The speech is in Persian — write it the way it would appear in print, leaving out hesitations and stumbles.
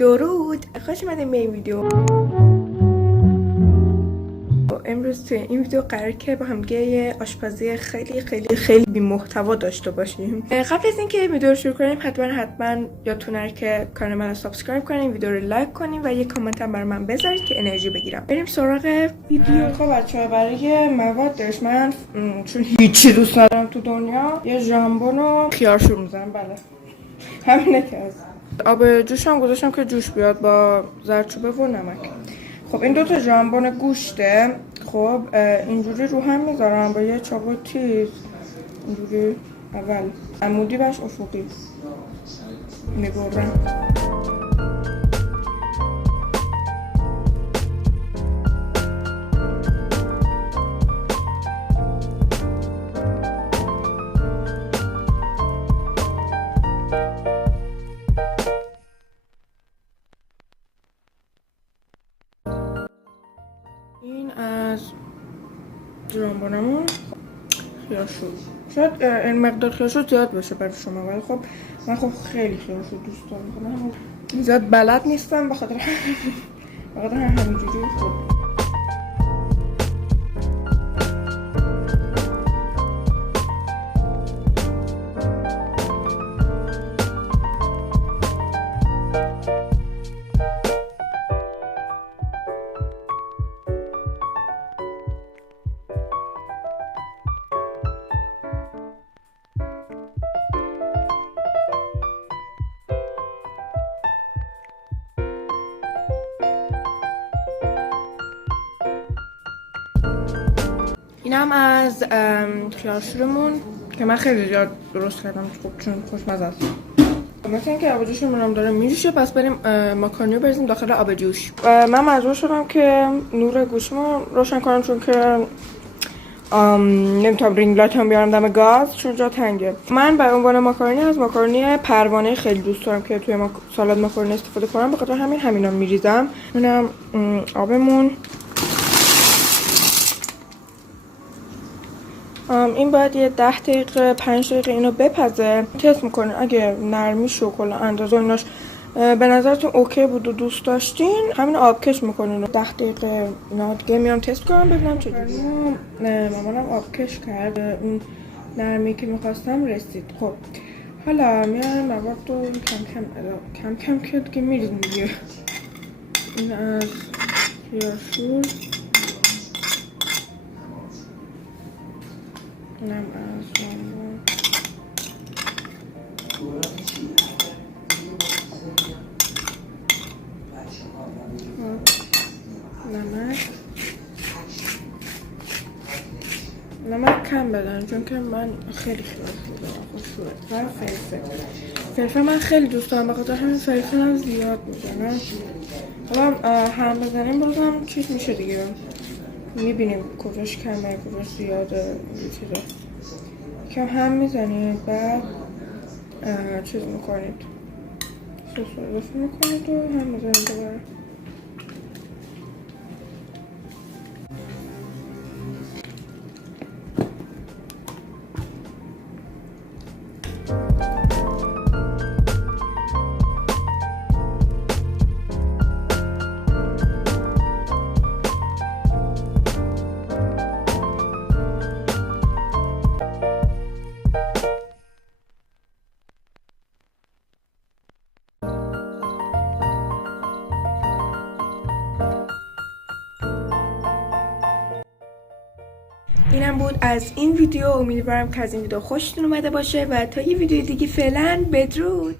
درود، خوش اومدین به این ویدیو. امروز توی این ویدیو قراره که با هم یه آشپزی خیلی بی محتوا داشته باشیم. قبل از اینکه ویدیو رو شروع کنیم حتما یادتون نره که کانال منو سابسکرایب کنین، ویدیو رو لایک کنین و یه کامنت هم برای من بذارید که انرژی بگیرم. بریم سراغ ویدیو. خب بچه‌ها، برای موادش من چون هیچی دوست ندارم تو دنیا، یه ژامبون و خیارشور می‌ذارم. بله، همینه که هست. آب جوشم گذاشتم که جوش بیاد با زردچوبه و نمک. خب این دوتا ژامبون گوشته. خب اینجوری رو هم میذارم با یه چاقو تیز، اینجوری اول عمودی بش افقی میبرم. این از ژامبونمون خیارشور. شاید این مقدار خیارشور زیاد باشه برای شما، ولی خب من خیلی خیارشور دوست دارم. زیاد بلد نیستم بخاطر همینجوری خوب. اینم از خیارشورمون که من خیلی زیاد درست کردم خوب چون خوشمزه است. مثلا اینکه آب جوشمون هم داره میجوشه، پس بریم ماکارونی رو بریزیم داخل آب جوش. من مجبور شدم که نور گوشیمو روشن کنم چون که نمیتونم رینگ لایت هم بیارم دم گاز چون جا تنگه. من به عنوان ماکارونی از ماکارونی پروانه خیلی دوست دارم که توی سالاد ماکارونی استفاده کنم، بخاطر همینا میریزم. اینم آبمون. این باید یه 10 دقیقه 5 دقیقه اینو بپزه. تست میکنین اگه نرمی شکل اندازه ایناش به نظرتون اوکی بود و دوست داشتین، همین آبکش میکنین. 10 دقیقه اینا دیگه میام تست کنم ببینم چجوری. مامانم آبکش کرد، اون نرمی که میخواستم رسید. خب حالا میام مواد رو کم کم که دیگه میریزیم دیگه. این از خیارشور، اینم از ژامبون، نمک کم بدن چون که من خیلی دارم. و فلفل من خیلی دوست دارم، بخاطر همین فلفل هم زیاد میزنم. حالا هم بزنیم بازم چیز میشه دیگه، میبینیم کجاش کمه کجاش زیاده. چیزا کم هم میزنید، بعد چیز میکنید، سس رو اضافه میکنید و هم میزنید دوباره. اینم بود از این ویدیو. امیدوارم که از این ویدیو خوشتون اومده باشه و تا یه ویدیو دیگه فعلا بدرود.